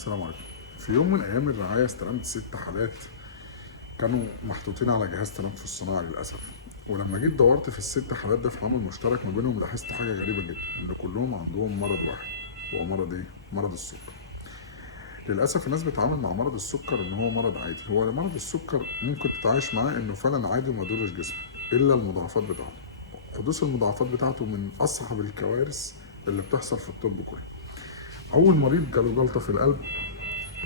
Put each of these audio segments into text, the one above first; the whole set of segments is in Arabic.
السلام عليكم. في يوم من ايام الرعايه استلمت 6 حالات كانوا محطوطين على جهاز تنفس صناعي للاسف. ولما جيت دورت في ال6 حالات ده في عامل مشترك ما بينهم لاحظت حاجه غريبه جدا، ان كلهم عندهم مرض واحد. هو مرض ايه؟ مرض السكر. للاسف الناس بتتعامل مع مرض السكر ان هو مرض عادي. هو مرض السكر ممكن تتعايش معاه انه فعلا عادي وما يضرش جسمك، الا المضاعفات بتاعته. حدوث المضاعفات بتاعته من اصعب الكوارث اللي بتحصل في الطب كله. اول مريض جاله جلطه في القلب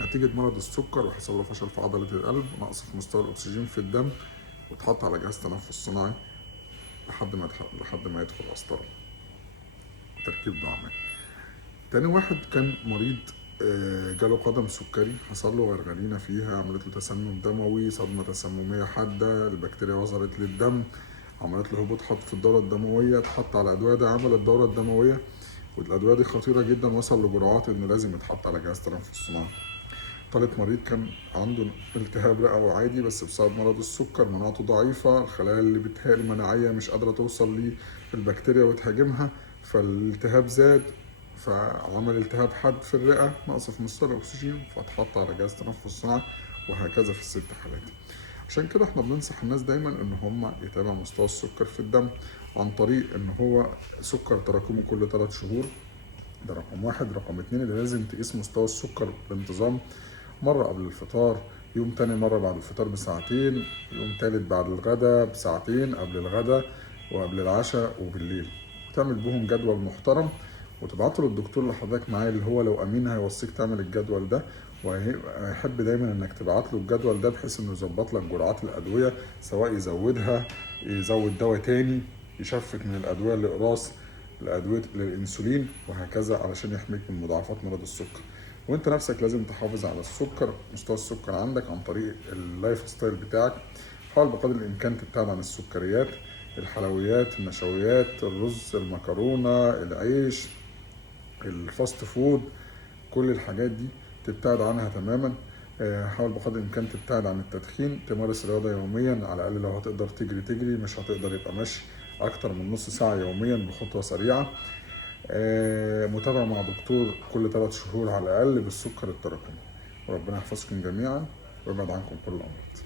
نتيجة مرض السكر، وحصل له فشل في عضلة القلب، نقص في مستوى الأكسجين في الدم، واتحط على جهاز تنفس صناعي لحد ما يدخل قسطرة تركيب دعامة. تاني واحد كان مريض جاله قدم سكري، حصل له غرغرينة فيها، عملت له تسمم دموي، صدمة تسممية حادة، البكتيريا وصلت للدم، عملت له هبوط حاد في الدورة الدموية، اتحط على أدوية داعمة الدورة الدموية، والأدوية دي خطيرة جدا، وصل لجرعات إنه لازم يتحط على جهاز تنفس صناعي. تالت مريض كان عنده التهاب رئوي عادي، بس بسبب مرض السكر مناعته ضعيفة، الخلايا اللي بتهاجم المناعية مش قادرة توصل للبكتيريا وتهاجمها، فالالتهاب زاد، فعمل التهاب حاد في الرئة، نقص في مستوى الأكسجين، فاتحط على جهاز تنفس صناعي. وهكذا في ال6 حالات. عشان كده احنا بننصح الناس دايما ان هم يتابعوا مستوى السكر في الدم عن طريق ان هو سكر تراكمي كل 3 شهور. ده رقم واحد. رقم اتنين، اللي لازم تقيس مستوى السكر بانتظام، مرة قبل الفطار، يوم تاني مرة بعد الفطار بساعتين، يوم تالت بعد الغداء بساعتين، قبل الغداء وقبل العشاء وبالليل. وتعمل بهم جدول محترم وتبعته للدكتور اللي حضرتك معاه، اللي هو لو امين هيوصيك تعمل الجدول ده، وهيحب دايما انك تبعت له الجدول ده بحيث انه يظبط لك جرعات الادويه، سواء يزودها، يزود دواء تاني، يشفت من الادويه الاقراص الادويه للانسولين، وهكذا، علشان يحميك من مضاعفات مرض السكر. وانت نفسك لازم تحافظ على السكر، مستوى السكر عندك، عن طريق اللايف ستايل بتاعك. حاول بقدر الامكان تبتعد عن السكريات، الحلويات، النشويات، الرز، المكرونه، العيش، الفاست فود، كل الحاجات دي تبتعد عنها تماما. حاول بقدر الامكان تبتعد عن التدخين، تمارس رياضه يوميا، على الاقل لو هتقدر تجري تجري، مش هتقدر يبقى مشي اكتر من نص ساعه يوميا بخطوه سريعه. متابعة مع دكتور كل 3 شهور على الأقل بالسكر التراكمي. وربنا يحفظكم جميعا ويبعد عنكم كل أمراض.